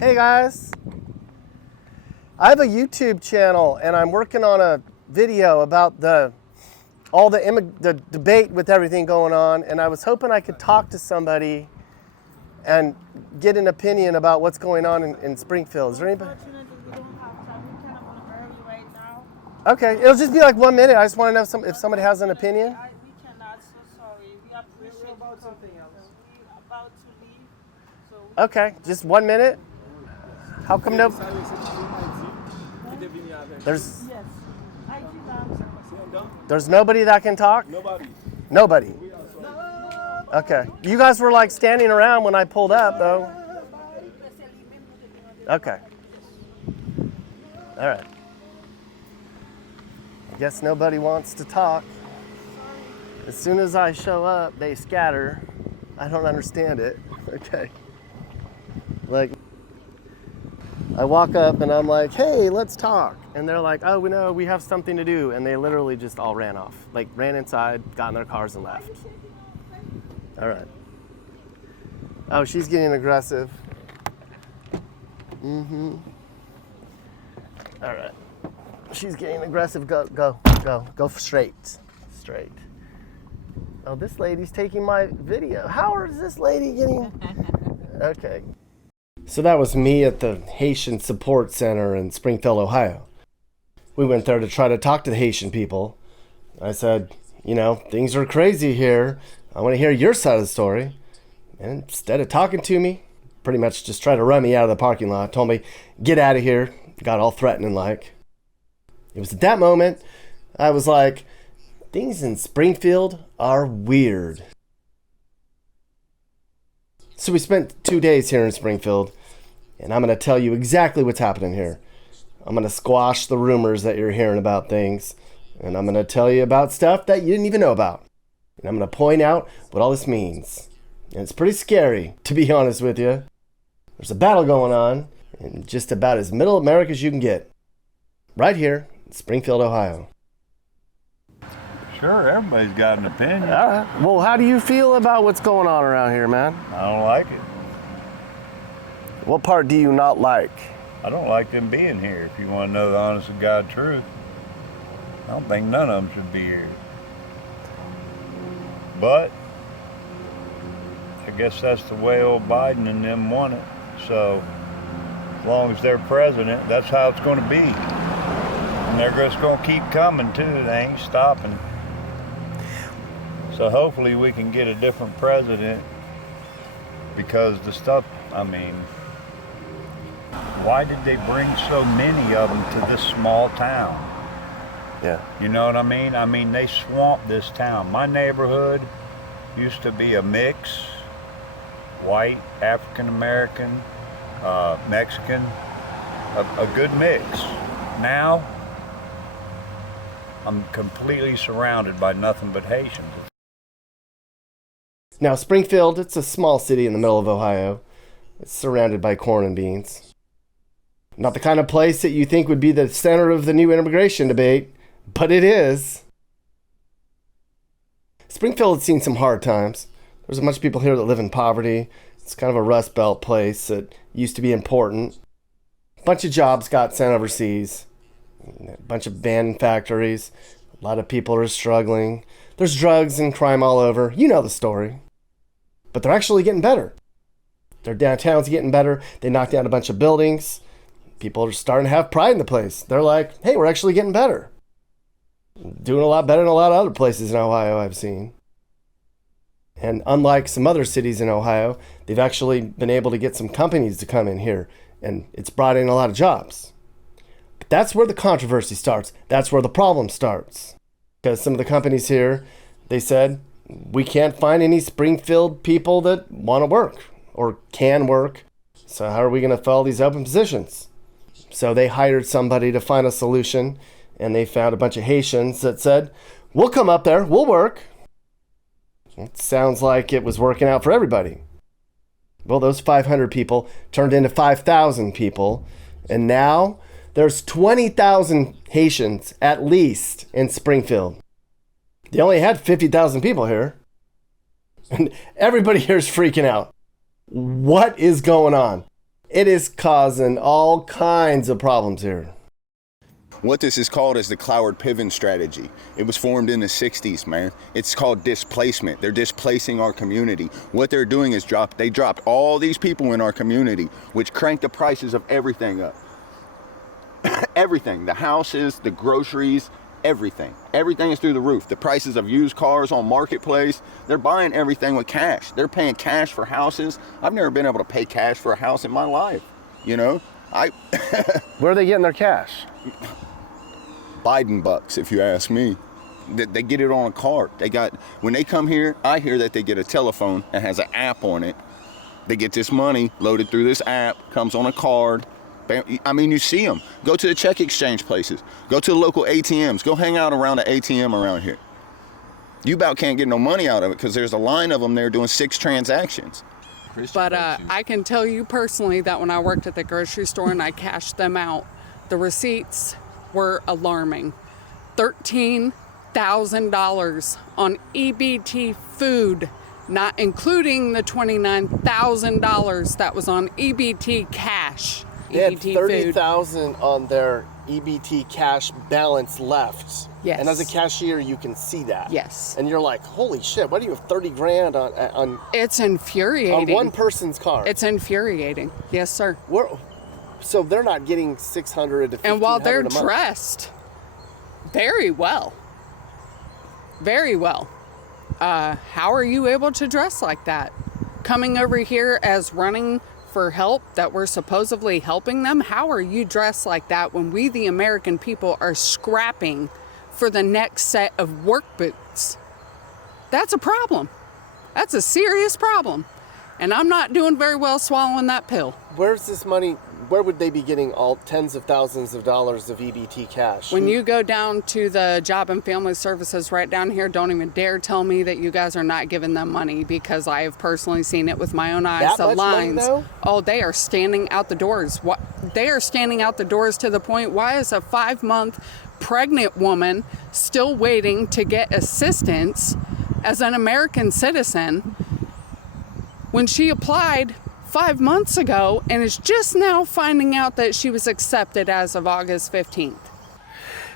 Hey guys, I have a YouTube channel and I'm working on a video about the debate with everything going on, and I was hoping I could talk to somebody and get an opinion about what's going on in Springfield. Is there anybody? Unfortunately, we don't have time. We kind of want to hurry right now. Okay, it'll just be like 1 minute. I just want to know if somebody has an opinion. We cannot. So sorry. We appreciate We're about something else. We're about to leave. So Okay, just 1 minute. How come no? There's yes. I do that. there's nobody that can talk. Nobody. Okay. You guys were like standing around when I pulled up, though. Okay. All right. I guess nobody wants to talk. As soon as I show up, they scatter. I don't understand it. Okay. Like, I walk up and I'm like, hey, let's talk. And they're like, oh, no, we have something to do. And they literally just all ran off. Like, ran inside, got in their cars and left. All right. Oh, she's getting aggressive. Mm-hmm. All right. She's getting aggressive. Go straight. Straight. Oh, this lady's taking my video. How is this lady getting? Okay. So that was me at the Haitian Support Center in Springfield, Ohio. We went there to try to talk to the Haitian people. I said, you know, things are crazy here. I want to hear your side of the story. And instead of talking to me, pretty much just tried to run me out of the parking lot. Told me, get out of here. Got all threatening like. It was at that moment I was like, things in Springfield are weird. So we spent 2 days here in Springfield, and I'm going to tell you exactly what's happening here. I'm going to squash the rumors that you're hearing about things, and I'm going to tell you about stuff that you didn't even know about. And I'm going to point out what all this means. And it's pretty scary, to be honest with you. There's a battle going on in just about as middle America as you can get. Right here in Springfield, Ohio. Sure, everybody's got an opinion. All right. Well, how do you feel about what's going on around here, man? I don't like it. What part do you not like? I don't like them being here, if you want to know the honest to God truth. I don't think none of them should be here. But I guess that's the way old Biden and them want it. So as long as they're president, that's how it's going to be. And they're just going to keep coming too. They ain't stopping. So hopefully we can get a different president, because the stuff, I mean, why did they bring so many of them to this small town? Yeah. You know what I mean? I mean, they swamped this town. My neighborhood used to be a mix, white, African-American, Mexican, a good mix. Now, I'm completely surrounded by nothing but Haitians. Now, Springfield, it's a small city in the middle of Ohio. It's surrounded by corn and beans. Not the kind of place that you think would be the center of the new immigration debate, but it is. Springfield has seen some hard times. There's a bunch of people here that live in poverty. It's kind of a Rust Belt place that used to be important. A bunch of jobs got sent overseas. A bunch of abandoned factories. A lot of people are struggling. There's drugs and crime all over. You know the story. But they're actually getting better. Their downtown's getting better. They knocked down a bunch of buildings. People are starting to have pride in the place. They're like, hey, we're actually getting better. Doing a lot better than a lot of other places in Ohio I've seen. And unlike some other cities in Ohio, they've actually been able to get some companies to come in here. And it's brought in a lot of jobs. But that's where the controversy starts. That's where the problem starts. Because some of the companies here, they said, we can't find any Springfield people that want to work or can work. So how are we going to fill these open positions? So they hired somebody to find a solution, and they found a bunch of Haitians that said, we'll come up there, we'll work. It sounds like it was working out for everybody. Well, those 500 people turned into 5,000 people, and now there's 20,000 Haitians at least in Springfield. They only had 50,000 people here. And everybody here is freaking out. What is going on? It is causing all kinds of problems here. What this is called is the Cloward-Piven strategy. It was formed in the 60s, man. It's called displacement. They're displacing our community. What they're doing is they dropped all these people in our community, which cranked the prices of everything up. Everything, the houses, the groceries, everything. Everything is through the roof. The prices of used cars on Marketplace, they're buying everything with cash. They're paying cash for houses. I've never been able to pay cash for a house in my life, you know? Where are they getting their cash? Biden bucks, if you ask me. They get it on a card. When they come here, I hear that they get a telephone that has an app on it. They get this money loaded through this app, comes on a card. I mean, you see them. Go to the check exchange places. Go to the local ATMs. Go hang out around the ATM around here. You about can't get no money out of it because there's a line of them there doing 6 transactions. But I can tell you personally that when I worked at the grocery store and I cashed them out, the receipts were alarming. $13,000 on EBT food, not including the $29,000 that was on EBT cash. They had EBT $30,000 on their EBT cash balance left. Yes. And as a cashier, you can see that. Yes. And you're like, holy shit, why do you have 30 grand on It's infuriating. one person's card? It's infuriating. Yes, sir. So they're not getting $600 to $1,500 And while they're a month. dressed very well, very well, how are you able to dress like that? Coming over here as running for help that we're supposedly helping them, how are you dressed like that when we, the American people, are scrapping for the next set of work boots? That's a problem. That's a serious problem. And I'm not doing very well swallowing that pill. Where's this money? Where would they be getting all tens of thousands of dollars of EBT cash? When you go down to the Job and Family Services right down here, don't even dare tell me that you guys are not giving them money, because I have personally seen it with my own eyes. That much money, though? Oh, they are standing out the doors. They are standing out the doors to the point, why is a 5-month pregnant woman still waiting to get assistance as an American citizen when she applied 5 months ago and is just now finding out that she was accepted as of August 15th?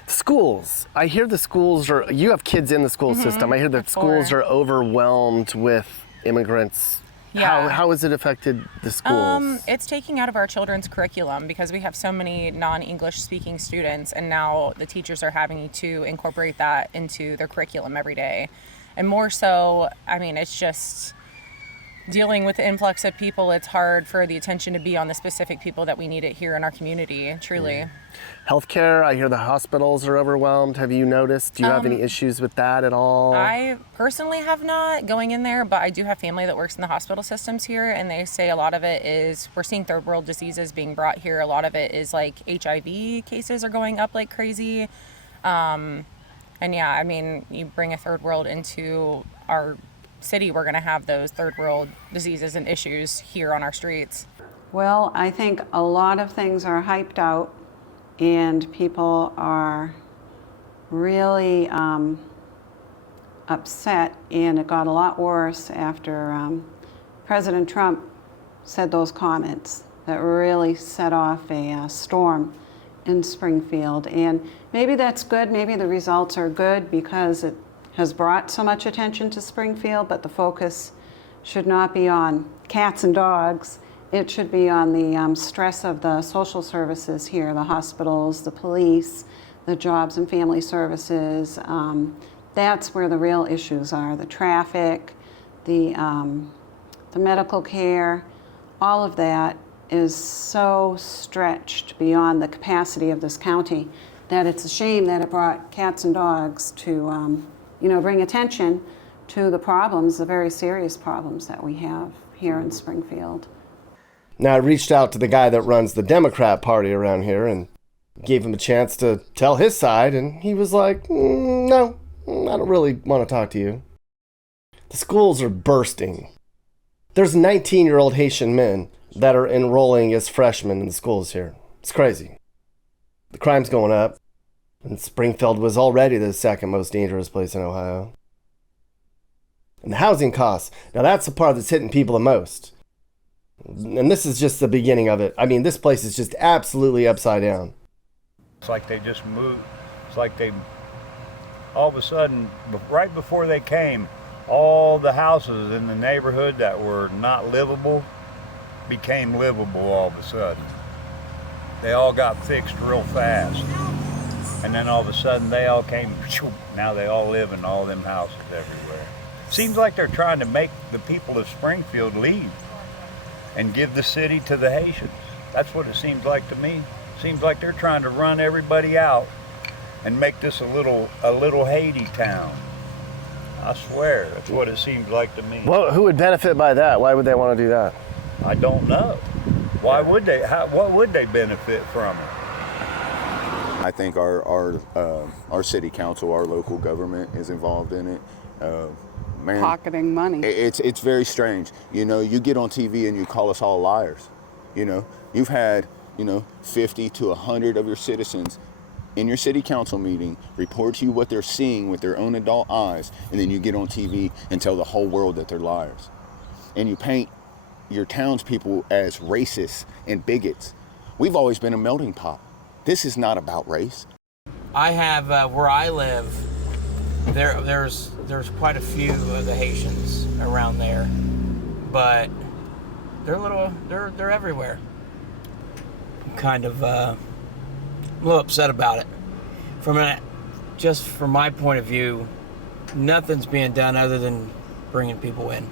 Schools. I hear the schools are, you have kids in the school system. I hear that schools are overwhelmed with immigrants. Yeah. How has it affected the schools? It's taking out of our children's curriculum because we have so many non-English speaking students, and now the teachers are having to incorporate that into their curriculum every day. And more so, I mean, it's just dealing with the influx of people. It's hard for the attention to be on the specific people that we need it here in our community, truly. Healthcare, I hear the hospitals are overwhelmed. Have you noticed? Do you have any issues with that at all? I personally have not going in there, but I do have family that works in the hospital systems here, and they say a lot of it is, we're seeing third world diseases being brought here. A lot of it is like HIV cases are going up like crazy. And yeah, I mean, you bring a third world into our city, we're going to have those third world diseases and issues here on our streets. Well, I think a lot of things are hyped out, and people are really upset, and it got a lot worse after President Trump said those comments that really set off a storm in Springfield. And maybe that's good, maybe the results are good because it has brought so much attention to Springfield, but the focus should not be on cats and dogs. It should be on the stress of the social services here, the hospitals, the police, the jobs and family services. That's where the real issues are, the traffic, the medical care. All of that is so stretched beyond the capacity of this county that it's a shame that it brought cats and dogs to bring attention to the problems, the very serious problems that we have here in Springfield. Now, I reached out to the guy that runs the Democrat Party around here and gave him a chance to tell his side, and he was like, no, I don't really want to talk to you. The schools are bursting. There's 19-year-old Haitian men that are enrolling as freshmen in the schools here. It's crazy. The crime's going up, and Springfield was already the second most dangerous place in Ohio. And the housing costs, now that's the part that's hitting people the most. And this is just the beginning of it. I mean, this place is just absolutely upside down. It's like they just moved. It's like they, all of a sudden, right before they came, all the houses in the neighborhood that were not livable became livable all of a sudden. They all got fixed real fast. And then all of a sudden they all came, now they all live in all them houses everywhere. Seems like they're trying to make the people of Springfield leave and give the city to the Haitians. That's what it seems like to me. Seems like they're trying to run everybody out and make this a little Haiti town. I swear, that's what it seems like to me. Well, who would benefit by that? Why would they want to do that? I don't know. Why would they? What would they benefit from it? I think our city council, our local government is involved in it. Man, Pocketing money. it's very strange. You know, you get on TV and you call us all liars. You know, you've had, 50 to 100 of your citizens in your city council meeting report to you what they're seeing with their own adult eyes, and then you get on TV and tell the whole world that they're liars. And you paint your townspeople as racists and bigots. We've always been a melting pot. This is not about race. I have where I live. There's quite a few of the Haitians around there, but they're everywhere. I'm kind of a little upset about it. Just from my point of view, nothing's being done other than bringing people in.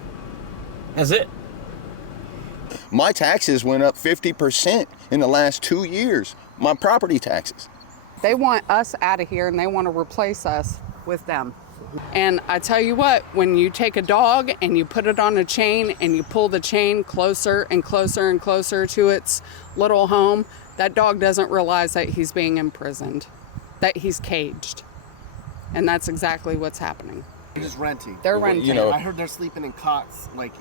That's it. My taxes went up 50% in the last 2 years. My property taxes. They want us out of here and they want to replace us with them. And I tell you what, when you take a dog and you put it on a chain and you pull the chain closer and closer and closer to its little home, that dog doesn't realize that he's being imprisoned, that he's caged. And that's exactly what's happening. They're just renting. They're renting. You know, I heard they're sleeping in cots, like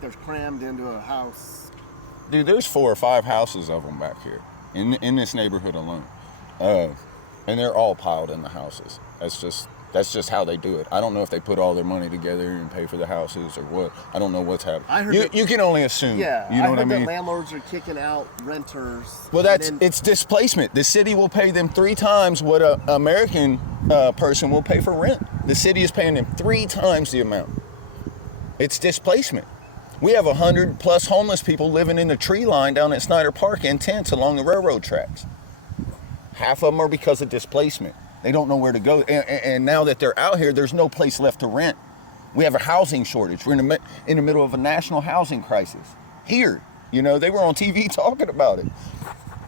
they're crammed into a house. dude, there's 4 or 5 houses of them back here in this neighborhood alone. And they're all piled in the houses. That's just how they do it. I don't know if they put all their money together and pay for the houses or what. I don't know what's happening. I heard you can only assume. Yeah, you know what I heard mean? that landlords are kicking out renters. Well, it's displacement. The city will pay them 3 times what an American person will pay for rent. The city is paying them 3 times the amount. It's displacement. We have 100+ homeless people living in the tree line down at Snyder Park in tents along the railroad tracks. Half of them are because of displacement. They don't know where to go. And now that they're out here, there's no place left to rent. We have a housing shortage. We're in the middle of a national housing crisis. Here, they were on TV talking about it.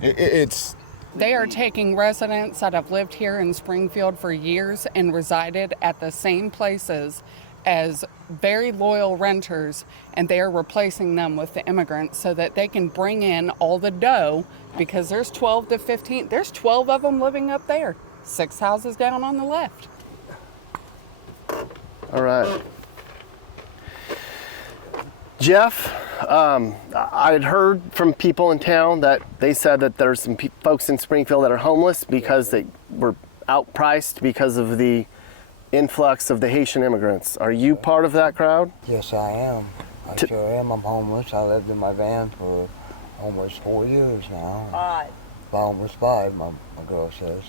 It's... They are taking residents that have lived here in Springfield for years and resided at the same places as very loyal renters, and they are replacing them with the immigrants so that they can bring in all the dough, because there's 12 to 15, there's 12 of them living up there, 6 houses down on the left. All right. Jeff, I had heard from people in town that they said that there's some folks in Springfield that are homeless because they were outpriced because of the influx of the Haitian immigrants. Are you part of that crowd? Yes, I am. I sure am. I'm homeless. I lived in my van for almost 4 years now. 5. Almost 5, my girl says.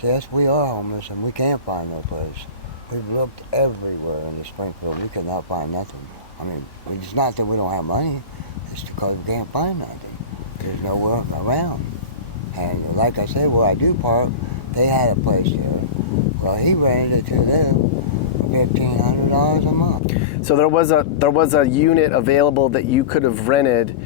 Yes, we are homeless and we can't find no place. We've looked everywhere in the Springfield. We could not find nothing. I mean, it's not that we don't have money. It's because we can't find nothing. There's nowhere around. And like I said, where I do park, they had a place there. Well, he rented it to them for $1,500 a month. So there was a unit available that you could have rented,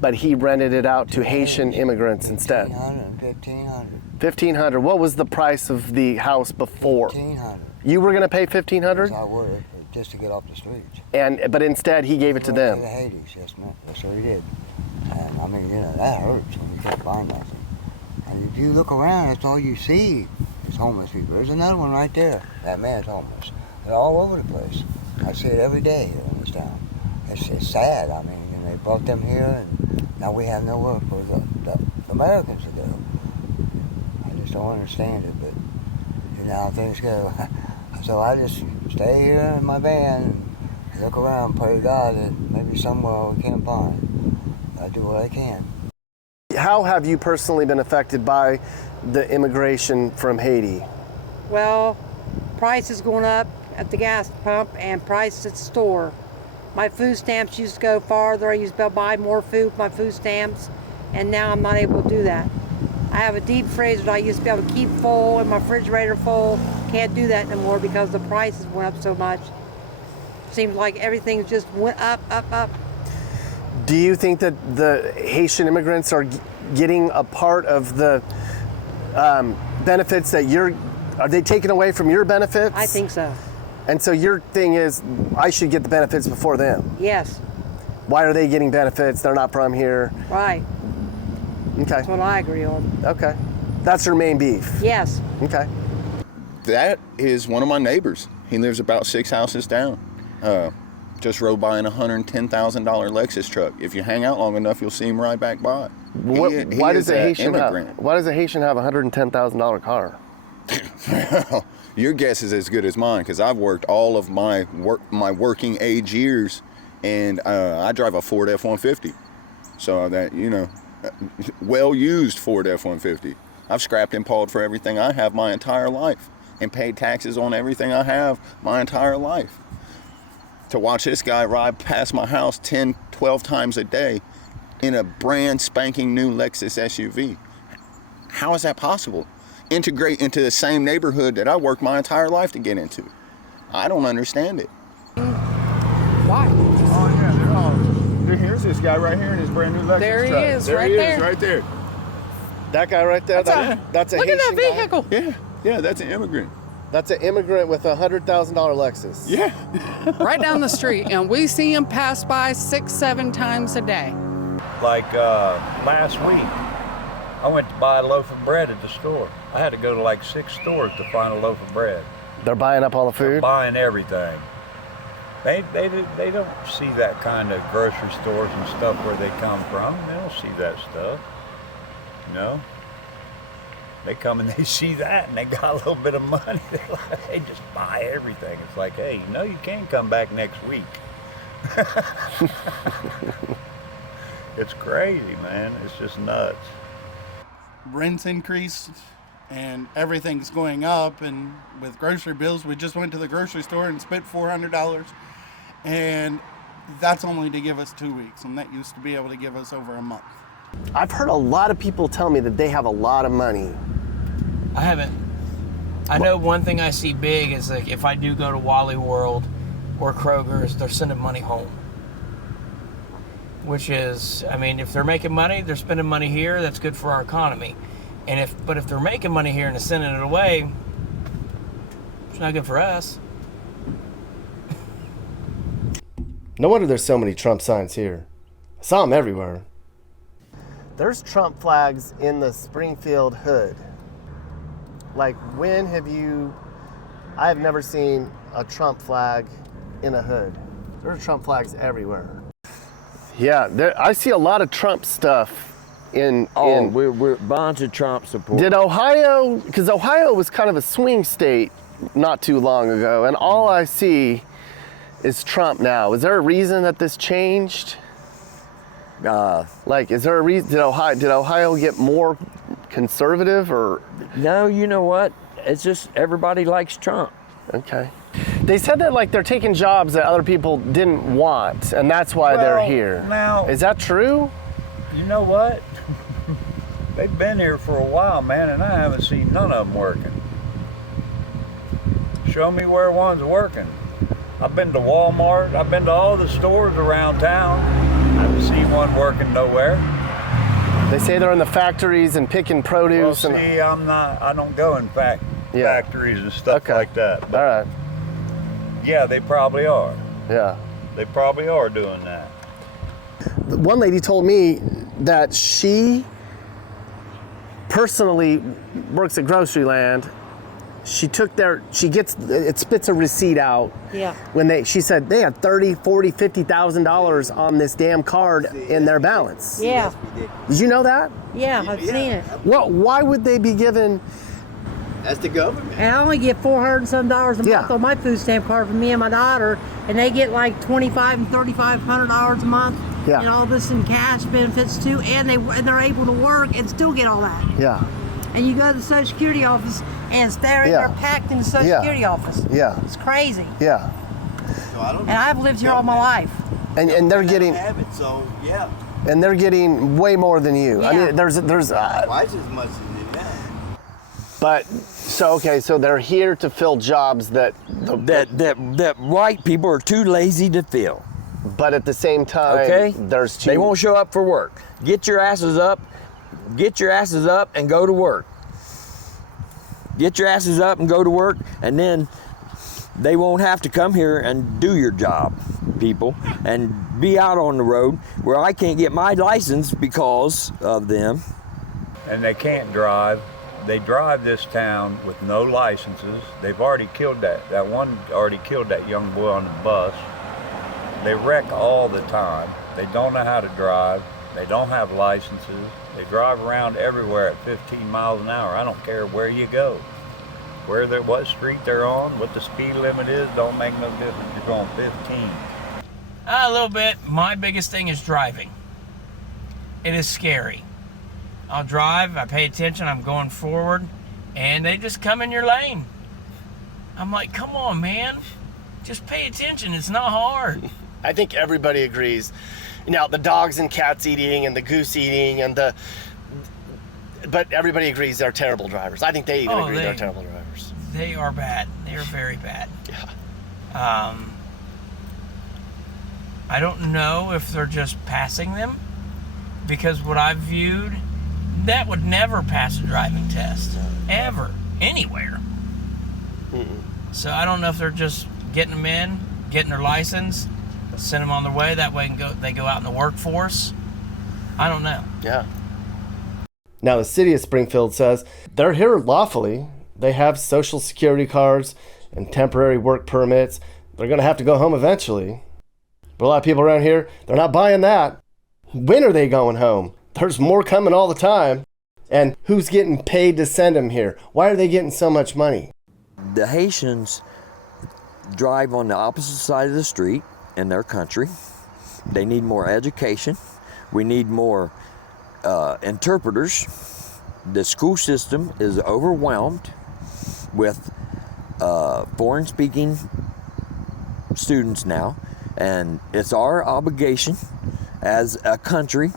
but he rented it out to Haitian immigrants instead. $1,500. $1,500. What was the price of the house before? $1,500. You were going to pay $1,500? Yes, I would, just to get off the streets. But instead he gave it to them. To the Hades, yes, ma'am. That's what he did. And I mean, that hurts when you can't find nothing. And if you look around, that's all you see is homeless people. There's another one right there. That man's homeless. They're all over the place. I see it every day here in this town. It's sad. I mean, they brought them here, and now we have nowhere for the Americans to go. I just don't understand it, but how things go. So I just stay here in my van and look around, pray to God that maybe somewhere we can find. what I can. How have you personally been affected by the immigration from Haiti? Well, price is going up at the gas pump and price at the store. My food stamps used to go farther. I used to be able to buy more food with my food stamps, and now I'm not able to do that. I have a deep freezer that I used to be able to keep full and my refrigerator full. Can't do that anymore because the prices went up so much. Seems like everything just went up, up, up. Do you think that the Haitian immigrants are getting a part of the benefits that are they taking away from your benefits? I think so. And so your thing is, I should get the benefits before them. Yes. Why are they getting benefits? They're not from here. Right. Okay. That's what I agree on. Okay. That's your main beef. Yes. Okay. That is one of my neighbors. He lives about 6 houses down. Just rode by in a $110,000 Lexus truck. If you hang out long enough, you'll see him right back by. Why does a Haitian have a $110,000 car? Well, your guess is as good as mine, because I've worked all of my working age years, and I drive a Ford F-150. So that, well-used Ford F-150. I've scrapped and pawed for everything I have my entire life and paid taxes on everything I have my entire life. To watch this guy ride past my house 10, 12 times a day in a brand spanking new Lexus SUV. How is that possible? Integrate into the same neighborhood that I worked my entire life to get into. I don't understand it. Why? Oh yeah, here's this guy right here in his brand new Lexus There he truck. is, there right he there. is, right there. That guy right there, that's a Look at that Haitian guy? vehicle. Yeah, that's an immigrant. That's an immigrant with a $100,000 Lexus. Yeah. Right down the street, and we see him pass by 6-7 times a day. Like last week, I went to buy a loaf of bread at the store. I had to go to like 6 stores to find a loaf of bread. They're buying up all the They're food? buying everything. They don't see that kind of grocery stores and stuff where they come from. They don't see that stuff. They come and they see that and they got a little bit of money. They just buy everything. It's like, hey, you can come back next week. It's crazy, man. It's just nuts. Rents increased and everything's going up, and with grocery bills, we just went to the grocery store and spent $400, and that's only to give us 2 weeks, and that used to be able to give us over a month. I've heard a lot of people tell me that they have a lot of money. I haven't. I know one thing I see big is like if I do go to Wally World or Kroger's, they're sending money home. Which is, if they're making money, they're spending money here, that's good for our economy. But if they're making money here and they're sending it away, it's not good for us. No wonder there's so many Trump signs here. I saw them everywhere. There's Trump flags in the Springfield hood. Like, when have you... I have never seen a Trump flag in a hood. There are Trump flags everywhere. Yeah, I see a lot of Trump stuff we're bonds of Trump support. Did Ohio, because Ohio was kind of a swing state not too long ago, and all I see is Trump now. Is there a reason that this changed? Is there a reason, did Ohio get more conservative or? No, you know what? It's just everybody likes Trump. Okay. They said that they're taking jobs that other people didn't want, and that's why they're here. Now, is that true? You know what? They've been here for a while, man, and I haven't seen none of them working. Show me where one's working. I've been to Walmart. I've been to all the stores around town. I haven't seen one working nowhere. They say they're in the factories and picking produce. Well, see, I don't go in factories and stuff like that. But all right. Yeah, they probably are. Yeah. They probably are doing that. One lady told me that she personally works at Groceryland. It spits a receipt out. Yeah. She said they had $30,000, $40,000, $50,000 on this damn card in their balance. Yeah. Did you know that? Yeah, I've seen it. Well, why would they be given That's the government. And I only get $400 and some a month on my food stamp card for me and my daughter, and they get like $2,500 and $3,500 a month. Yeah. And all this in cash benefits too, and they're able to work and still get all that. Yeah. And you go to the Social Security office, and they're packed in the Social Security office. Yeah. It's crazy. Yeah. So I don't And I've lived here all my life. And they're getting have it, so yeah. and they're getting way more than you. I mean, there's Twice as much as you got. but so they're here to fill jobs that white people are too lazy to fill. But at the same time, Okay? there's They won't show up for work. Get your asses up and go to work. Get your asses up and go to work, and then they won't have to come here and do your job, people, and be out on the road where I can't get my license because of them. And they can't drive. They drive this town with no licenses. They've already killed that one already killed that young boy on the bus. They wreck all the time. They don't know how to drive. They don't have licenses. They drive around everywhere at 15 miles an hour. I don't care where you go. What street they're on, what the speed limit is, don't make no difference. You're going 15. A little bit. My biggest thing is driving. It is scary. I'll drive, I pay attention, I'm going forward, and they just come in your lane. I'm like, come on, man. Just pay attention. It's not hard. I think everybody agrees. Now, the dogs and cats eating and the goose eating but everybody agrees they're terrible drivers. I think they even agree they're terrible drivers. They are bad. They are very bad. Yeah. I don't know if they're just passing them, because what I've viewed, that would never pass a driving test, ever, anywhere. So I don't know if they're just getting them in, getting their license, send them on their way, that way they go out in the workforce. I don't know. Yeah. Now, the city of Springfield says they're here lawfully. They have Social Security cards and temporary work permits. They're going to have to go home eventually. But a lot of people around here, they're not buying that. When are they going home? There's more coming all the time. And who's getting paid to send them here? Why are they getting so much money? The Haitians drive on the opposite side of the street in their country. They need more education. We need more interpreters. The school system is overwhelmed with foreign-speaking students now, and it's our obligation as a country.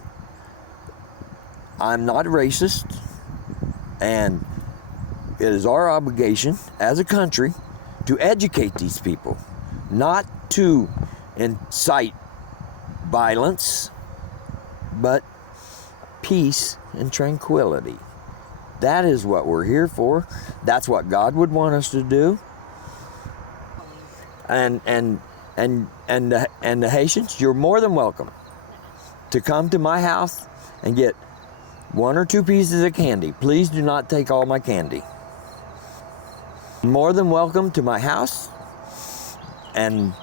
I'm not racist, and it is our obligation as a country to educate these people, not to incite violence, but peace and tranquility. That is what we're here for. That's what God would want us to do. And the Haitians, you're more than welcome to come to my house and get 1 or 2 pieces of candy. Please do not take all my candy. More than welcome to my house. And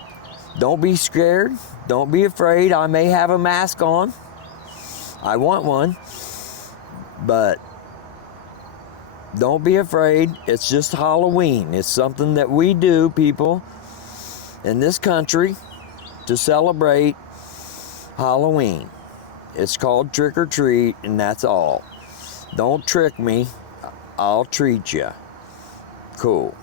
don't be scared. Don't be afraid. I may have a mask on. I want one. But don't be afraid. It's just Halloween. It's something that we do, people, in this country to celebrate Halloween. It's called trick or treat, and that's all. Don't trick me. I'll treat you. Cool.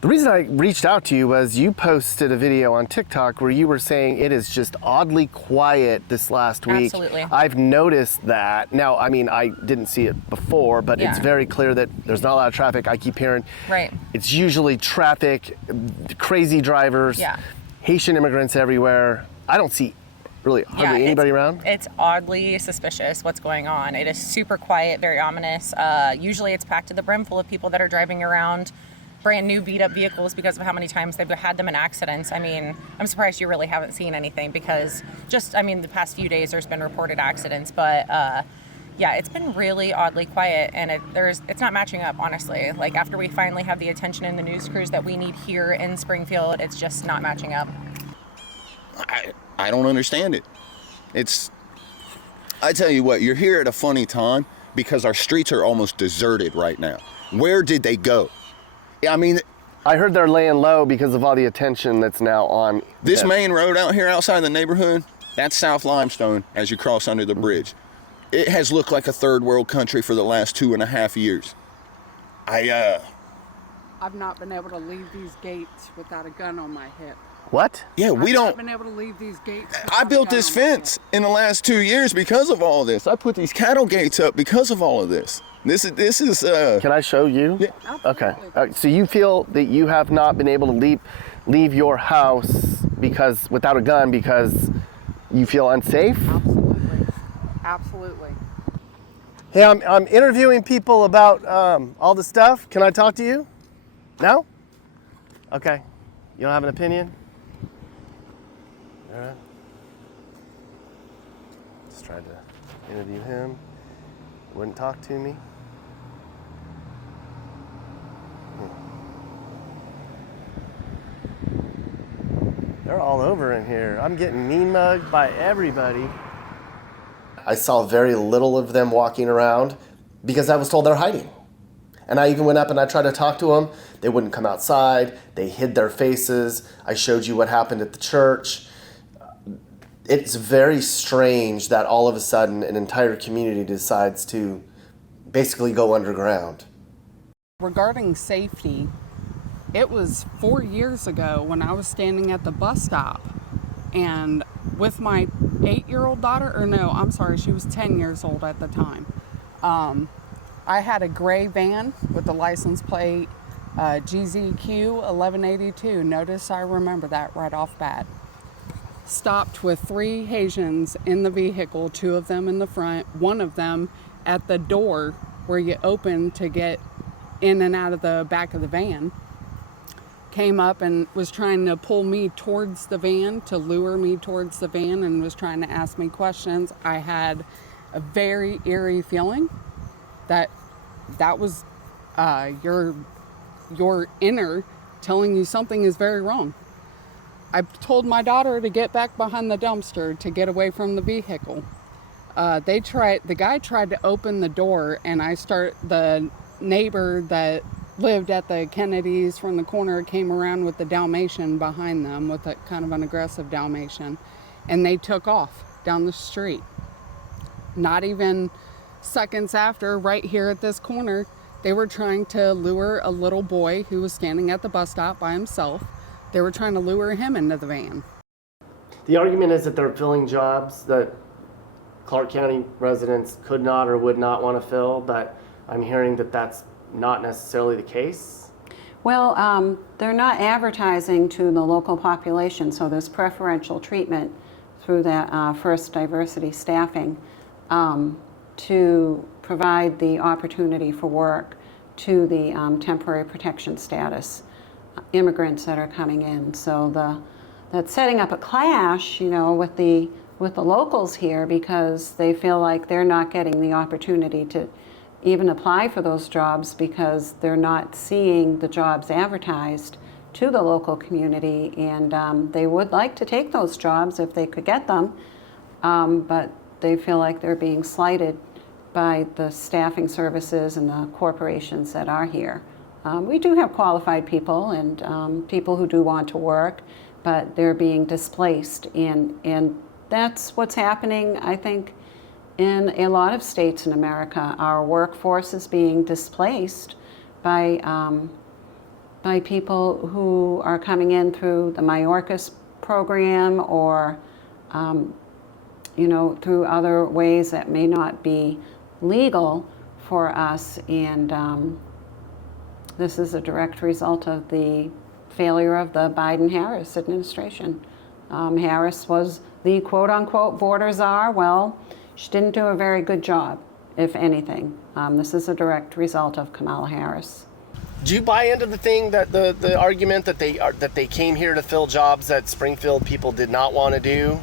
The reason I reached out to you was you posted a video on TikTok where you were saying it is just oddly quiet this last week. Absolutely. I've noticed that. Now, I mean, I didn't see it before, but it's very clear that there's not a lot of traffic. I keep hearing it's usually traffic, crazy drivers, Haitian immigrants everywhere. I don't see really hardly anybody around. It's oddly suspicious what's going on. It is super quiet, very ominous. Usually it's packed to the brim full of people that are driving around brand new beat up vehicles because of how many times they've had them in accidents. I mean, I'm surprised you really haven't seen anything because the past few days there's been reported accidents, but yeah, it's been really oddly quiet, and it's not matching up, honestly. Like, after we finally have the attention and the news crews that we need here in Springfield, it's just not matching up. I don't understand it. I tell you what, you're here at a funny time because our streets are almost deserted right now. Where did they go? I mean, I heard they're laying low because of all the attention that's now on this them. main road out here outside the neighborhood, that's South Limestone as you cross under the bridge. It has looked like a third world country for the last 2.5 years. I've not been able to leave these gates without a gun on my hip. What? Yeah, we I've don't. not been able to leave these gates. I built this fence in the last 2 years because of all this. I put these cattle gates up because of all of this. This is. Can I show you? Yeah. Okay. So you feel that you have not been able to leave your house because without a gun because you feel unsafe? Absolutely. Hey, I'm interviewing people about all the stuff. Can I talk to you? No? Okay. You don't have an opinion? All right. Just tried to interview him. Wouldn't talk to me. They're all over in here. I'm getting mean mugged by everybody. I saw very little of them walking around because I was told they're hiding. And I even went up and I tried to talk to them. They wouldn't come outside. They hid their faces. I showed you what happened at the church. It's very strange that all of a sudden an entire community decides to basically go underground. Regarding safety, it was 4 years ago when I was standing at the bus stop and with my 8-year-old daughter, or no, I'm sorry, she was 10 years old at the time. I had a gray van with the license plate GZQ 1182. Notice I remember that right off bat. Stopped with 3 Haitians in the vehicle, 2 of them in the front, 1 of them at the door where you open to get in and out of the back of the van. Came up and was trying to pull me towards the van, to lure me towards the van, and was trying to ask me questions. I had a very eerie feeling that was your inner telling you something is very wrong. I told my daughter to get back behind the dumpster to get away from the vehicle. The guy tried to open the door, and the neighbor that lived at the Kennedys from the corner came around with the Dalmatian behind them, with a kind of an aggressive Dalmatian, and they took off down the street. Not even seconds after, right here at this corner, they were trying to lure a little boy who was standing at the bus stop by himself. They were trying to lure him into the van. The argument is that they're filling jobs that Clark County residents could not or would not want to fill, but I'm hearing that that's not necessarily the case. Well, they're not advertising to the local population, so there's preferential treatment through that First Diversity Staffing to provide the opportunity for work to the temporary protection status immigrants that are coming in. So that's setting up a clash, with the locals here, because they feel like they're not getting the opportunity to even apply for those jobs because they're not seeing the jobs advertised to the local community, and they would like to take those jobs if they could get them, but they feel like they're being slighted by the staffing services and the corporations that are here. We do have qualified people and people who do want to work, but they're being displaced, and that's what's happening, I think, in a lot of states in America. Our workforce is being displaced by people who are coming in through the Mayorkas program or through other ways that may not be legal for us, and this is a direct result of the failure of the Biden-Harris administration. Harris was the quote-unquote border czar. Well, she didn't do a very good job, if anything. This is a direct result of Kamala Harris. Do you buy into the thing that the argument that they came here to fill jobs that Springfield people did not want to do?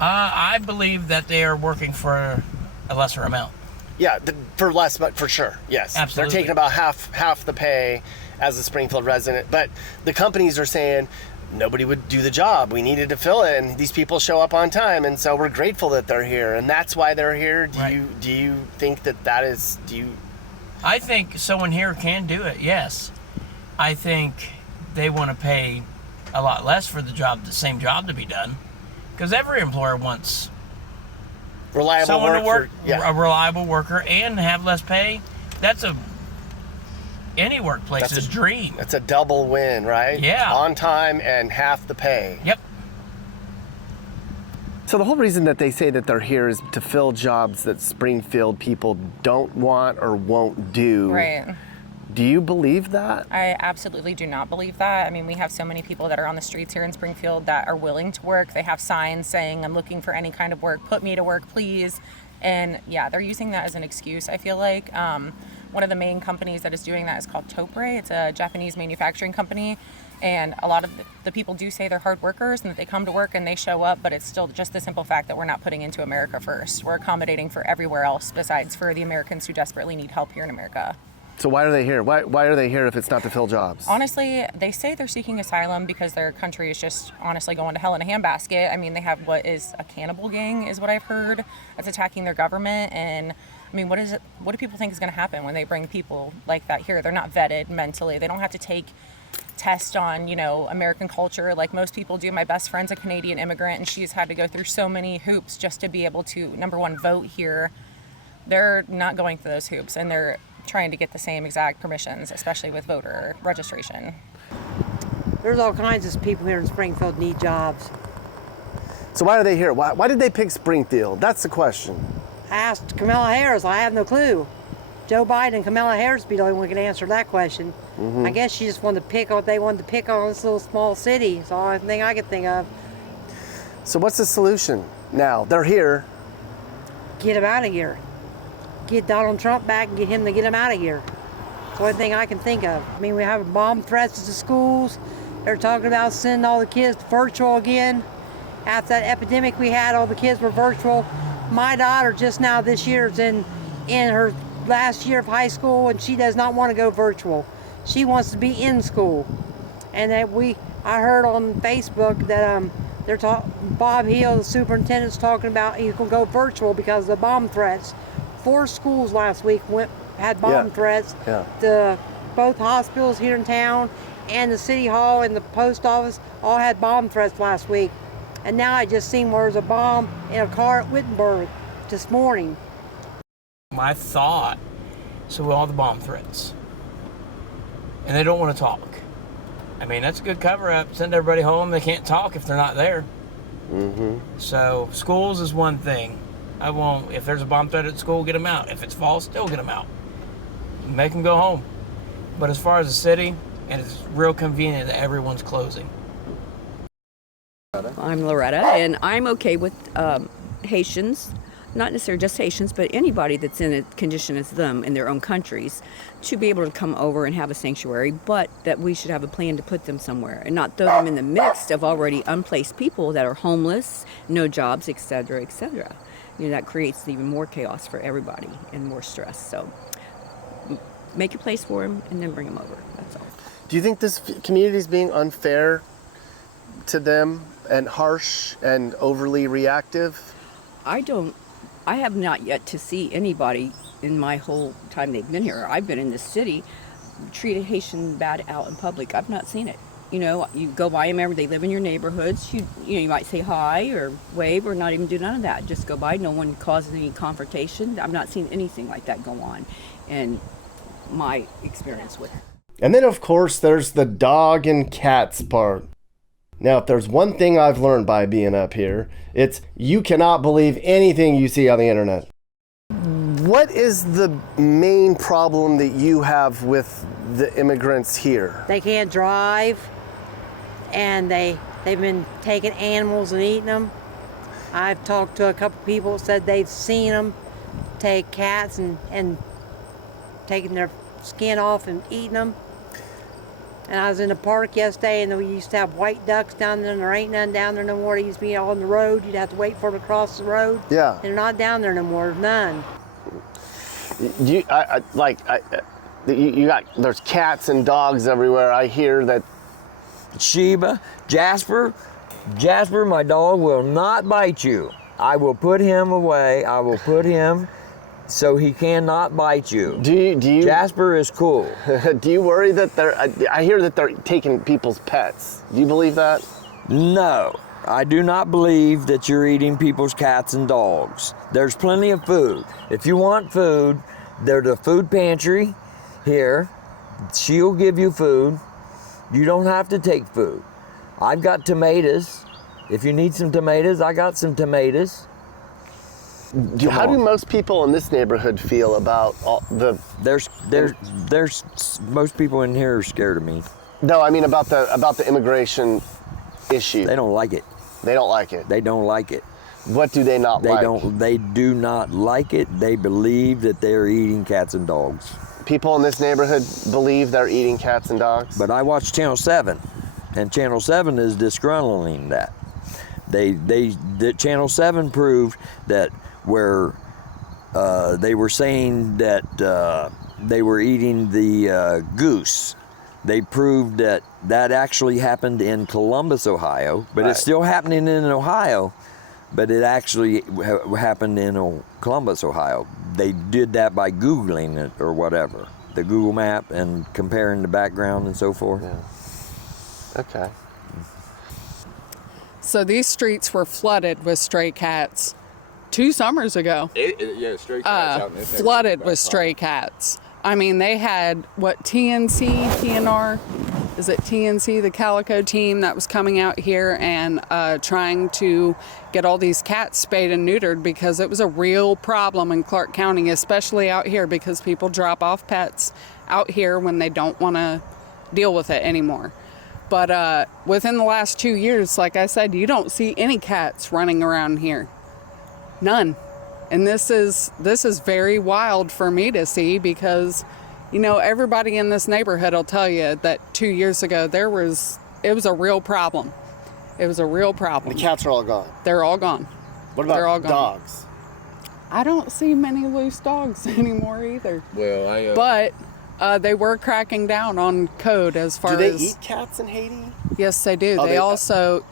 I believe that they are working for a lesser amount. Yeah, for less, but for sure, yes. Absolutely. They're taking about half the pay as a Springfield resident, but the companies are saying nobody would do the job. We needed to fill it, and these people show up on time, and so we're grateful that they're here, and that's why they're here. Do you think that is? I think someone here can do it, yes. I think they want to pay a lot less for the same job to be done. Because every employer wants Reliable someone to work, yeah. a reliable worker, and have less pay. That's any workplace's dream. That's a double win, right? Yeah. On time and half the pay. Yep. So the whole reason that they say that they're here is to fill jobs that Springfield people don't want or won't do. Right. Do you believe that? I absolutely do not believe that. I mean, we have so many people that are on the streets here in Springfield that are willing to work. They have signs saying, I'm looking for any kind of work. Put me to work, please. And yeah, they're using that as an excuse, I feel like. One of the main companies that is doing that is called Topre. It's a Japanese manufacturing company. And a lot of the people do say they're hard workers and that they come to work and they show up, but it's still just the simple fact that we're not putting into America first. We're accommodating for everywhere else besides for the Americans who desperately need help here in America. So why are they here? Why are they here if it's not to fill jobs? Honestly, they say they're seeking asylum because their country is just honestly going to hell in a handbasket. I mean, they have what is a cannibal gang, is what I've heard, that's attacking their government. And I mean, what do people think is going to happen when they bring people like that here? They're not vetted mentally. They don't have to take tests on, American culture like most people do. My best friend's a Canadian immigrant, and she's had to go through so many hoops just to be able to, number one, vote here. They're not going through those hoops, and they're trying to get the same exact permissions, especially with voter registration. There's all kinds of people here in Springfield need jobs. So why are they here? Why did they pick Springfield? That's the question. I asked Kamala Harris, I have no clue. Joe Biden and Kamala Harris be the only one who can answer that question. Mm-hmm. I guess she just wanted to pick on what they wanted to pick on this little small city. It's the only thing I could think of. So what's the solution now? They're here. Get them out of here. Get Donald Trump back and get him to get him out of here. It's the only thing I can think of. I mean, we have bomb threats to schools. They're talking about sending all the kids to virtual again. After that epidemic we had, all the kids were virtual. My daughter just now this year is in her last year of high school, and she does not want to go virtual. She wants to be in school. And that I heard on Facebook that Bob Hill, the superintendent's talking about you can go virtual because of the bomb threats. 4 schools last week had bomb threats. Yeah. Both hospitals here in town and the city hall and the post office all had bomb threats last week. And now I just seen where there's a bomb in a car at Wittenberg this morning. My thought, so with all the bomb threats, and they don't want to talk. I mean, that's a good cover-up. Send everybody home. They can't talk if they're not there. Mm-hmm. So schools is one thing. If there's a bomb threat at school, get them out. If it's false, still get them out. Make them go home. But as far as the city, and it's real convenient that everyone's closing. I'm Loretta, and I'm okay with Haitians, not necessarily just Haitians, but anybody that's in a condition as them in their own countries, to be able to come over and have a sanctuary, but that we should have a plan to put them somewhere and not throw them in the midst of already unplaced people that are homeless, no jobs, etc., etc. That creates even more chaos for everybody and more stress. So make a place for them and then bring them over. That's all. Do you think this community is being unfair to them and harsh and overly reactive? I have not yet to see anybody in my whole time they've been here. I've been in this city, treat a Haitian bad out in public. I've not seen it. You go by them, they live in your neighborhoods. You might say hi or wave or not even do none of that. Just go by. No one causes any confrontation. I've not seen anything like that go on in my experience with it. And then, of course, there's the dog and cats part. Now, if there's one thing I've learned by being up here, it's you cannot believe anything you see on the internet. What is the main problem that you have with the immigrants here? They can't drive, and they've been taking animals and eating them. I've talked to a couple people that said they've seen them take cats and taking their skin off and eating them. And I was in the park yesterday, and we used to have white ducks down there, and there ain't none down there no more. They used to be on the road. You'd have to wait for them to cross the road. Yeah. They're not down there no more. There's none. There's cats and dogs everywhere. I hear that. Sheba, Jasper, my dog will not bite you. I will put him away. I will put him so he cannot bite you. Do you Jasper is cool. Do you worry that I hear that they're taking people's pets. Do you believe that? No, I do not believe that you're eating people's cats and dogs. There's plenty of food. If you want food, there's a food pantry here. She'll give you food. You don't have to take food. I've got tomatoes. If you need some tomatoes, I got some tomatoes. How do most people in this neighborhood feel about all the? There's most people in here are scared of me. No, I mean about the immigration issue. They don't like it. They don't like it. They don't like it. What do they not like? They do not like it. They believe that they're eating cats and dogs. People in this neighborhood believe they're eating cats and dogs? But I watch Channel 7, and Channel 7 is disgruntling that. The Channel 7 proved that where they were saying that they were eating the goose. They proved that actually happened in Columbus, Ohio, but it's still happening in Ohio, but it actually happened in Columbus, Ohio. They did that by Googling it or whatever, the Google map and comparing the background and so forth. Yeah. Okay. So these streets were flooded with stray cats 2 summers ago. Yeah, stray cats out in this Flooded with stray cats. I mean, they had TNR, is it TNC, the Calico team that was coming out here and trying to get all these cats spayed and neutered because it was a real problem in Clark County, especially out here because people drop off pets out here when they don't want to deal with it anymore. But within the last 2 years, like I said, you don't see any cats running around here. None. And this is very wild for me to see because, you know, everybody in this neighborhood will tell you that 2 years ago it was a real problem. It was a real problem. The cats are all gone. They're all gone. What about They're all gone. dogs? I don't see many loose dogs anymore either. Well, But they were cracking down on code as far as... Do they eat cats in Haiti? Yes, they do.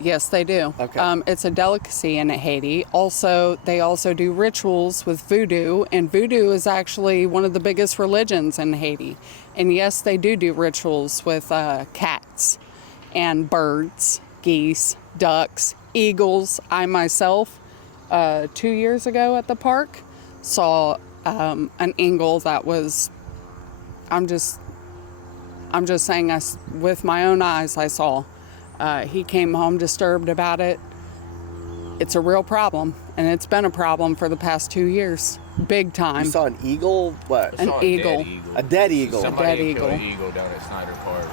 Yes, they do. Okay. It's a delicacy in Haiti. Also, they also do rituals with voodoo, and voodoo is actually one of the biggest religions in Haiti. And yes, they do rituals with cats and birds, geese, ducks, eagles. I myself, 2 years ago at the park, saw an eagle that was, I'm just saying, with my own eyes I saw. He came home disturbed about it. It's a real problem, and it's been a problem for the past 2 years. Big time. You saw an eagle? What? An eagle. A dead eagle. Somebody A dead killed eagle. an eagle down at Snyder Park.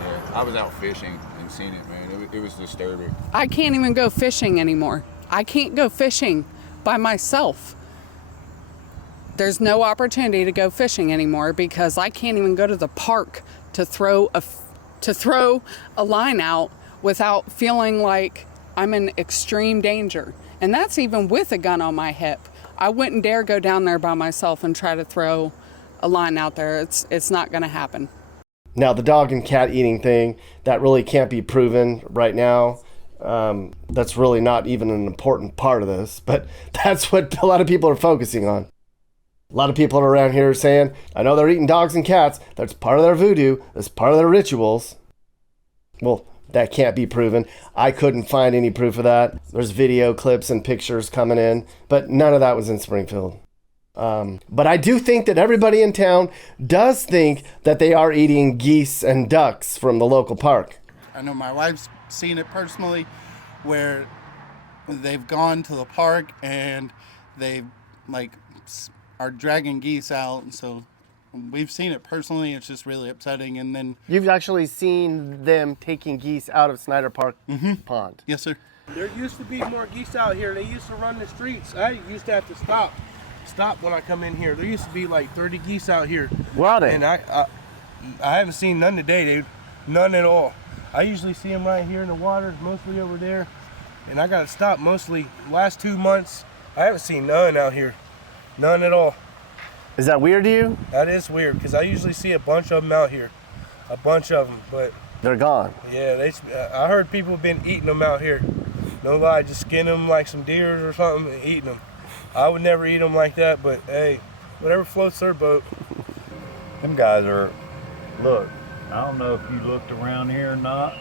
Yeah, I was out fishing and seen it, man. It was disturbing. I can't even go fishing anymore. I can't go fishing by myself. There's no opportunity to go fishing anymore because I can't even go to the park to throw a line out without feeling like I'm in extreme danger. And that's even with a gun on my hip. I wouldn't dare go down there by myself and try to throw a line out there. It's not going to happen. Now, the dog and cat eating thing, that really can't be proven right now. That's really not even an important part of this, but that's what a lot of people are focusing on. A lot of people around here are saying, I know they're eating dogs and cats. That's part of their voodoo. That's part of their rituals. Well, that can't be proven. I couldn't find any proof of that. There's video clips and pictures coming in, but none of that was in Springfield. But I do think that everybody in town does think that they are eating geese and ducks from the local park. I know my wife's seen it personally where they've gone to the park and they are dragging geese out, and so we've seen it personally. It's just really upsetting. And then You've actually seen them taking geese out of Snyder Park Pond. Yes, sir. There used to be more geese out here. They used to run the streets. I used to have to stop when I come in here. There used to be like 30 geese out here. Where are they? And I haven't seen none today, dude. None at all. I usually see them right here in the water, mostly over there. And I got to stop mostly. Last 2 months, I haven't seen none out here. None at all. Is that weird to you? That is weird, because I usually see a bunch of them out here. A bunch of them, but... They're gone. Yeah, I heard people have been eating them out here. No lie, just skinning them like some deers or something and eating them. I would never eat them like that, but hey, whatever floats their boat. Them guys are, look, I don't know if you looked around here or not.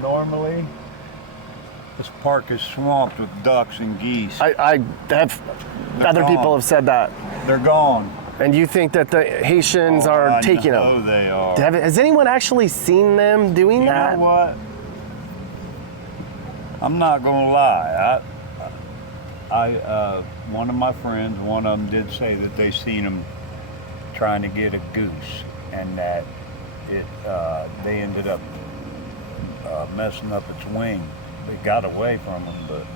Normally, this park is swamped with ducks and geese. I have, other people have said that. They're gone. And you think that the Haitians are taking them? Oh, they are. Has anyone actually seen them doing that? You know what? I'm not gonna lie. One of my friends, one of them did say that they seen them trying to get a goose, and that they ended up messing up its wing. They got away from them, but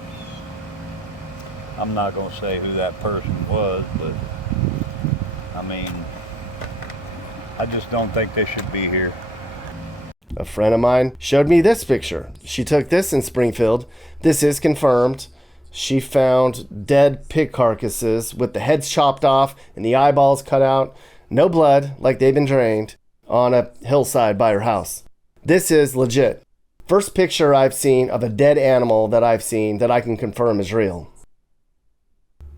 I'm not gonna say who that person was, but I mean, I just don't think they should be here. A friend of mine showed me this picture. She took this in Springfield. This is confirmed. She found dead pig carcasses with the heads chopped off and the eyeballs cut out. No blood, like they've been drained, on a hillside by her house. This is legit. First picture I've seen of a dead animal that I've seen that I can confirm is real.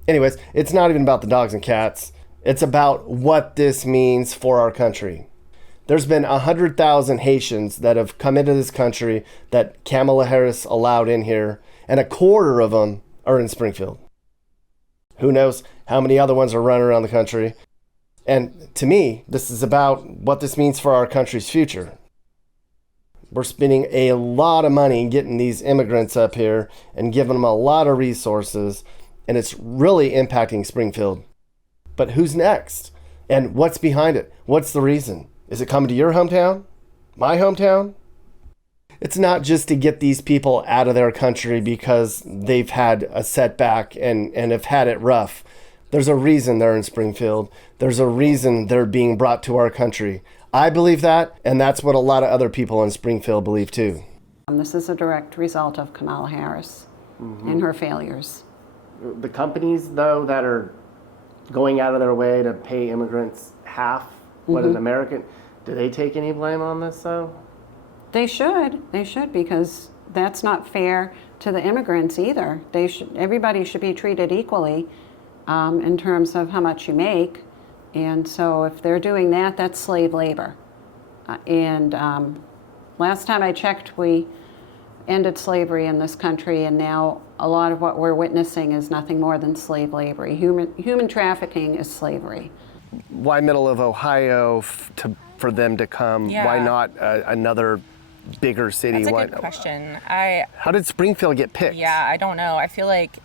Anyways, it's not even about the dogs and cats. It's about what this means for our country. There's been 100,000 Haitians that have come into this country that Kamala Harris allowed in here, and a quarter of them are in Springfield. Who knows how many other ones are running around the country. And to me, this is about what this means for our country's future. We're spending a lot of money getting these immigrants up here and giving them a lot of resources, and it's really impacting Springfield. But who's next? And what's behind it? What's the reason? Is it coming to your hometown? My hometown? It's not just to get these people out of their country because they've had a setback and have had it rough. There's a reason they're in Springfield. There's a reason they're being brought to our country. I believe that, and that's what a lot of other people in Springfield believe too. This is a direct result of Kamala Harris and her failures. The companies, though, that are going out of their way to pay immigrants half what an American, do they take any blame on this, though? They should, because that's not fair to the immigrants either. Everybody should be treated equally in terms of how much you make. And so if they're doing that, that's slave labor. Last time I checked, we ended slavery in this country, and now a lot of what we're witnessing is nothing more than slave labor. Human trafficking is slavery. Why middle of Ohio for them to come? Yeah. Why not another bigger city? That's a good question. How did Springfield get picked? Yeah, I don't know. I feel like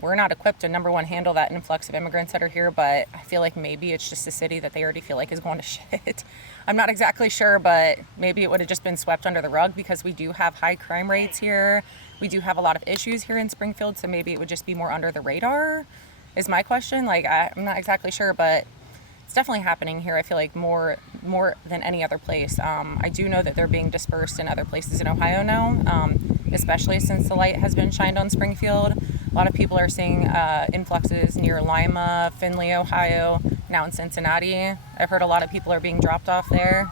we're not equipped to, number one, handle that influx of immigrants that are here, but I feel like maybe it's just a city that they already feel like is going to shit. I'm not exactly sure, but maybe it would have just been swept under the rug because we do have high crime rates here. We do have a lot of issues here in Springfield, so maybe it would just be more under the radar, is my question. I'm not exactly sure, but it's definitely happening here. I feel like more than any other place. I do know that they're being dispersed in other places in Ohio now, especially since the light has been shined on Springfield. A lot of people are seeing influxes near Lima, Findlay, Ohio, now in Cincinnati. I've heard a lot of people are being dropped off there.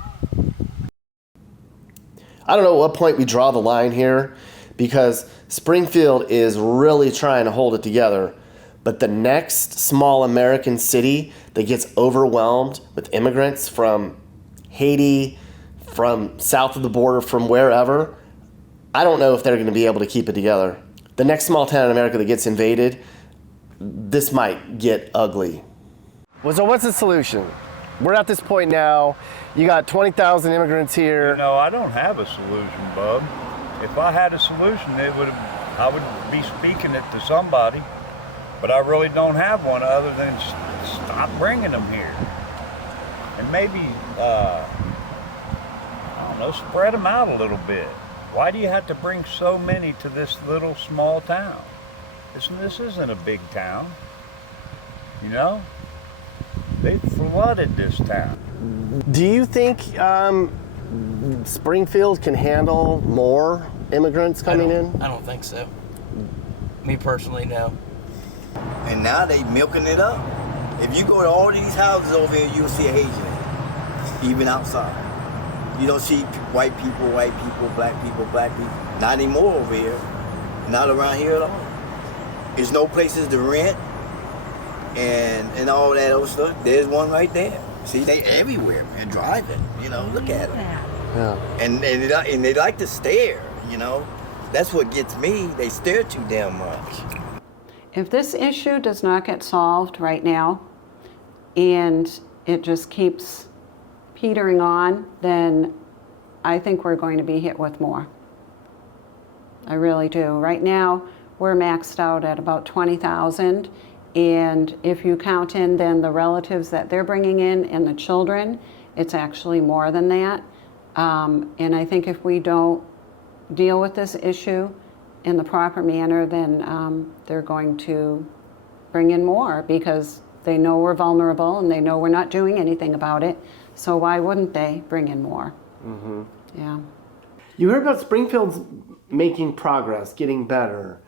I don't know at what point we draw the line here, because Springfield is really trying to hold it together. But the next small American city that gets overwhelmed with immigrants from Haiti, from south of the border, from wherever, I don't know if they're going to be able to keep it together. The next small town in America that gets invaded, this might get ugly. So what's the solution? We're at this point now. You got 20,000 immigrants here. You know, I don't have a solution, bub. If I had a solution, I would be speaking it to somebody. But I really don't have one other than stop bringing them here. And maybe, I don't know, spread them out a little bit. Why do you have to bring so many to this little small town? This isn't a big town, you know? They flooded this town. Do you think Springfield can handle more immigrants coming in? I don't think so. Me personally, no. And now they milking it up. If you go to all these houses over here, you'll see a Haitian, even outside. You don't see white people, black people. Not anymore over here. Not around here at all. There's no places to rent and all that other stuff. There's one right there. See, they everywhere, man, driving. You know, look at them. Yeah. And they like to stare, you know. That's what gets me. They stare too damn much. If this issue does not get solved right now, and it just keeps petering on, then I think we're going to be hit with more. I really do. Right now, we're maxed out at about 20,000. And if you count in then the relatives that they're bringing in and the children, it's actually more than that. And I think if we don't deal with this issue in the proper manner, then they're going to bring in more because they know we're vulnerable and they know we're not doing anything about it. So why wouldn't they bring in more? Mm-hmm. Yeah. You heard about Springfield's making progress, getting better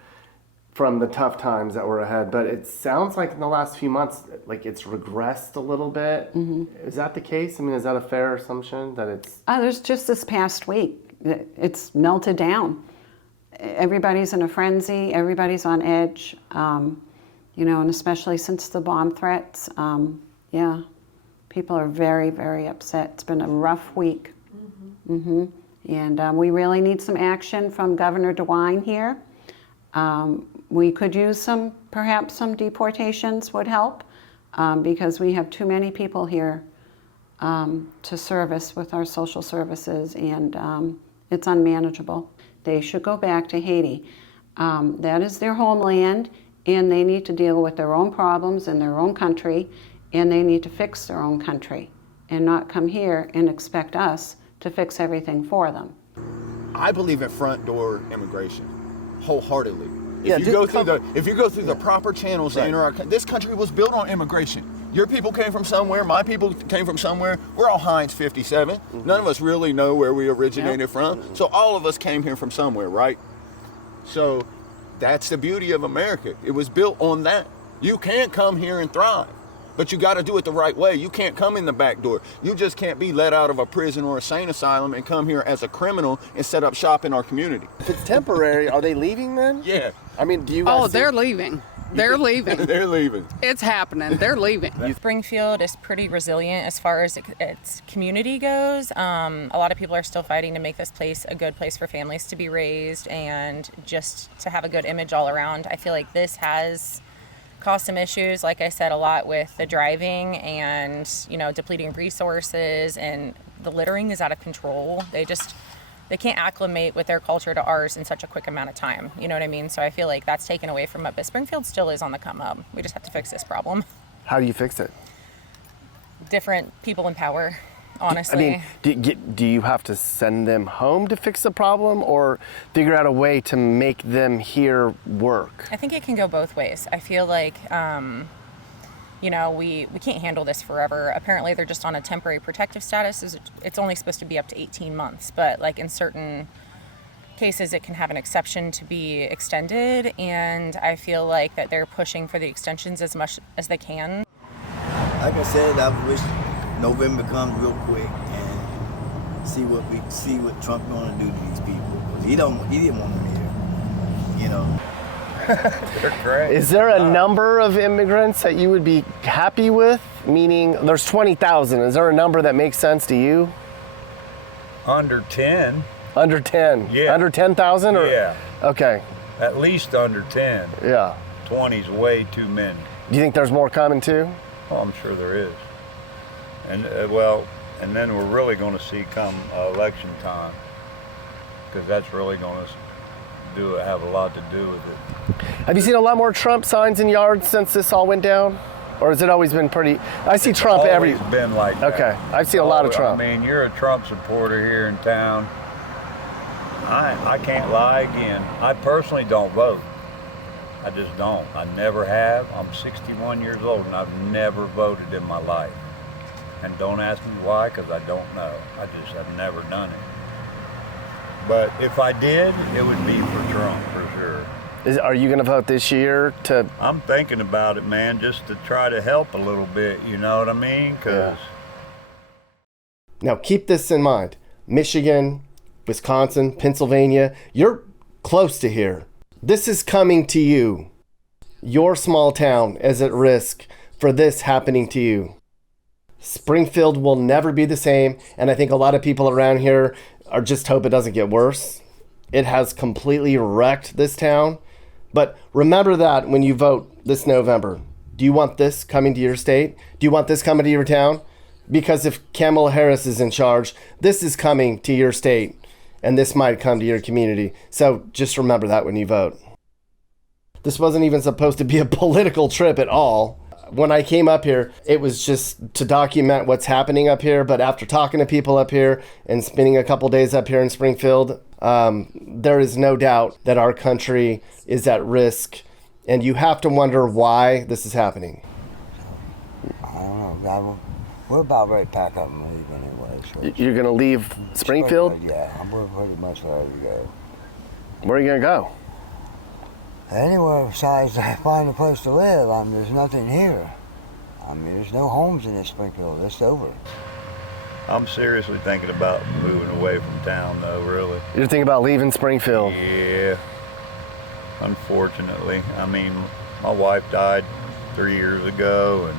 from the tough times that were ahead, but it sounds like in the last few months, like it's regressed a little bit. Mm-hmm. Is that the case? I mean, is that a fair assumption that it's... There's just this past week, it's melted down. Everybody's in a frenzy, everybody's on edge, you know, and especially since the bomb threats, yeah, people are very, very upset. It's been a rough week. Mm-hmm. And we really need some action from Governor DeWine here. We could use perhaps some deportations would help because we have too many people here to service with our social services, and it's unmanageable. They should go back to Haiti. That is their homeland, and they need to deal with their own problems in their own country, and they need to fix their own country and not come here and expect us to fix everything for them. I believe in front door immigration wholeheartedly. Yeah, If you go through the proper channels to enter our country, this country was built on immigration. Your people came from somewhere, my people came from somewhere. We're all Heinz 57. Mm-hmm. None of us really know where we originated from. Mm-hmm. So all of us came here from somewhere, right? So that's the beauty of America. It was built on that. You can come here and thrive, but you got to do it the right way. You can't come in the back door. You just can't be let out of a prison or a sane asylum and come here as a criminal and set up shop in our community. If it's temporary, are they leaving then? Yeah. I mean, do you guys... Oh, they're leaving. They're leaving. They're leaving. It's happening. They're leaving. Springfield is pretty resilient as far as its community goes. A lot of people are still fighting to make this place a good place for families to be raised and just to have a good image all around. I feel like this has caused some issues, like I said, a lot with the driving and, you know, depleting resources, and the littering is out of control. They can't acclimate with their culture to ours in such a quick amount of time. You know what I mean? So I feel like that's taken away from it. But Springfield still is on the come up. We just have to fix this problem. How do you fix it? Different people in power, honestly. I mean, do you have to send them home to fix the problem, or figure out a way to make them here work? I think it can go both ways. I feel like, you know, we can't handle this forever. Apparently they're just on a temporary protective status. It's only supposed to be up to 18 months, but like in certain cases it can have an exception to be extended, and I feel like that they're pushing for the extensions as much as they can. Like I said, I wish November comes real quick and see what Trump gonna do to these people. He didn't want them here, you know. They're great. Is there a number of immigrants that you would be happy with? Meaning, there's 20,000. Is there a number that makes sense to you? Under 10. Under 10? Yeah. Under 10,000? Yeah. Okay. At least under 10. Yeah. 20's way too many. Do you think there's more coming too? Oh, I'm sure there is. And and then we're really going to see come election time, because that's really going to have a lot to do with it. Have you seen a lot more Trump signs in yards since this all went down? Or has it always been pretty... I see Trump Always been like that. Okay, I've seen a lot of Trump. I mean, you're a Trump supporter here in town. I can't lie again. I personally don't vote. I just don't. I never have. I'm 61 years old and I've never voted in my life. And don't ask me why, because I don't know. I just have never done it. But if I did, it would be for Trump, for sure. Are you going to vote this year to... I'm thinking about it, man, just to try to help a little bit, you know what I mean? Because... Now, keep this in mind. Michigan, Wisconsin, Pennsylvania, you're close to here. This is coming to you. Your small town is at risk for this happening to you. Springfield will never be the same, and I think a lot of people around here are just hope it doesn't get worse. It has completely wrecked this town. But remember that when you vote this November. Do you want this coming to your state? Do you want this coming to your town? Because if Kamala Harris is in charge, this is coming to your state, and this might come to your community. So just remember that when you vote. This wasn't even supposed to be a political trip at all. When I came up here, it was just to document what's happening up here. But after talking to people up here and spending a couple days up here in Springfield, there is no doubt that our country is at risk. And you have to wonder why this is happening. I don't know. We're about ready to pack up and leave anyway. So You're going to leave Springfield? Yeah, we're pretty much ready to go. Where are you going to go? Anywhere besides find a place to live. There's nothing here. There's no homes in this Springfield. It's over. I'm seriously thinking about moving away from town, though, really. You're thinking about leaving Springfield? Yeah, unfortunately. My wife died 3 years ago,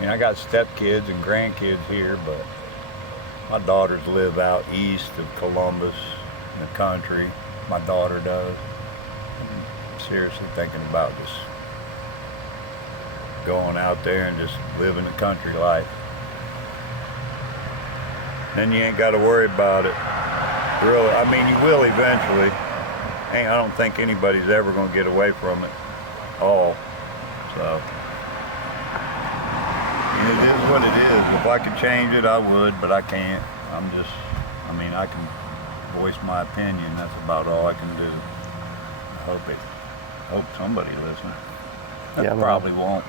and I got stepkids and grandkids here, but my daughters live out east of Columbus in the country. My daughter does. I'm seriously thinking about just going out there and just living the country life. Then you ain't got to worry about it. Really, you will eventually. I don't think anybody's ever going to get away from it all. So, it is what it is. If I could change it, I would, but I can't. I can voice my opinion. That's about all I can do. I hope somebody listens. Yeah, probably won't.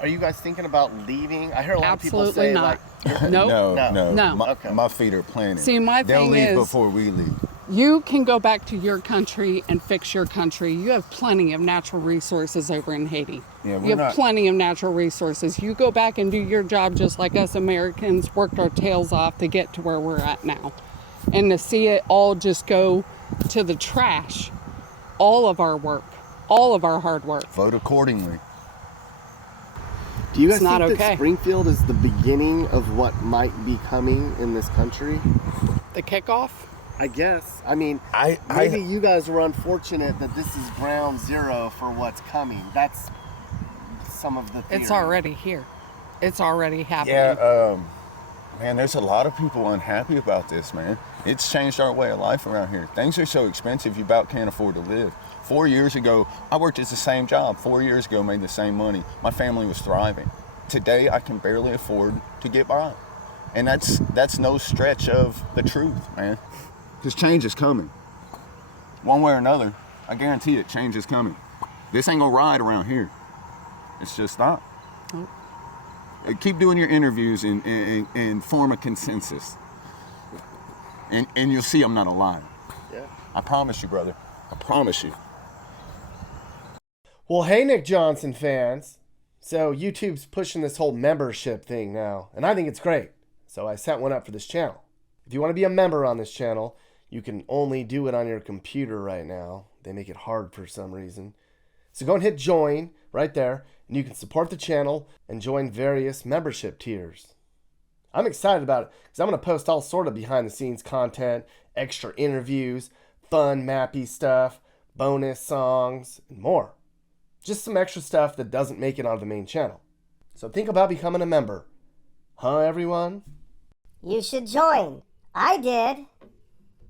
Are you guys thinking about leaving? I hear a lot Absolutely of people say not. like, No. No. My feet are planted. See, my They'll thing leave is, before we leave. you can go back to your country and fix your country. You have plenty of natural resources over in Haiti. Yeah, you have plenty of natural resources. You go back and do your job just like us Americans worked our tails off to get to where we're at now. And to see it all just go to the trash, all of our work, all of our hard work. Vote accordingly. do you guys It's not think okay. that Springfield is the beginning of what might be coming in this country? The kickoff? I guess. Maybe you guys were unfortunate that this is ground zero for what's coming. That's some of the theory. It's already here. It's already happening. Yeah, man, there's a lot of people unhappy about this, man. It's changed our way of life around here. Things are so expensive, you about can't afford to live. 4 years ago, I worked at the same job. 4 years ago, made the same money. My family was thriving. Today, I can barely afford to get by. And that's no stretch of the truth, man. Because change is coming. One way or another, I guarantee it, change is coming. This ain't gonna ride around here. It's just not. Nope. Keep doing your interviews and form a consensus. And you'll see I'm not a liar. Yeah. I promise you, brother. I promise you. Well, hey, Nick Johnson fans. So YouTube's pushing this whole membership thing now, and I think it's great. So I set one up for this channel. If you want to be a member on this channel, you can only do it on your computer right now. They make it hard for some reason. So go and hit join right there, and you can support the channel and join various membership tiers. I'm excited about it because I'm going to post all sort of behind the scenes content, extra interviews, fun mappy stuff, bonus songs, and more. Just some extra stuff that doesn't make it onto the main channel. So think about becoming a member. Huh, everyone? You should join. I did.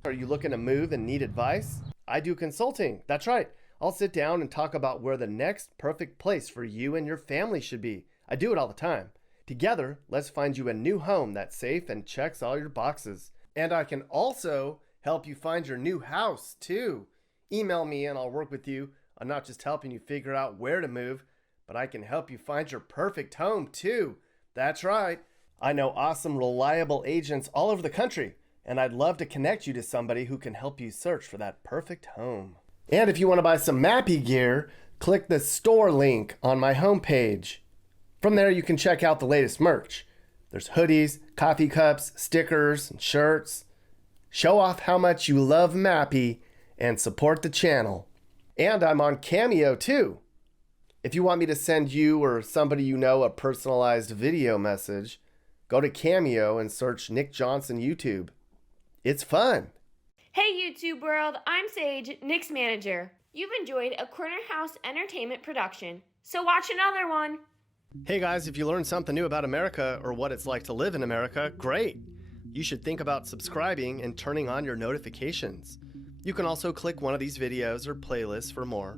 Are you looking to move and need advice? I do consulting. That's right. I'll sit down and talk about where the next perfect place for you and your family should be. I do it all the time. Together, let's find you a new home that's safe and checks all your boxes. And I can also help you find your new house, too. Email me and I'll work with you on not just helping you figure out where to move, but I can help you find your perfect home, too. That's right. I know awesome, reliable agents all over the country, and I'd love to connect you to somebody who can help you search for that perfect home. And if you want to buy some Mappy gear, click the store link on my homepage. From there, you can check out the latest merch. There's hoodies, coffee cups, stickers, and shirts. Show off how much you love Mappy and support the channel. And I'm on Cameo too. If you want me to send you or somebody you know a personalized video message, go to Cameo and search Nick Johnson YouTube. It's fun. Hey YouTube world, I'm Sage, Nick's manager. You've enjoyed a Corner House Entertainment production, so watch another one. Hey guys, if you learned something new about America or what it's like to live in America, great. You should think about subscribing and turning on your notifications. You can also click one of these videos or playlists for more.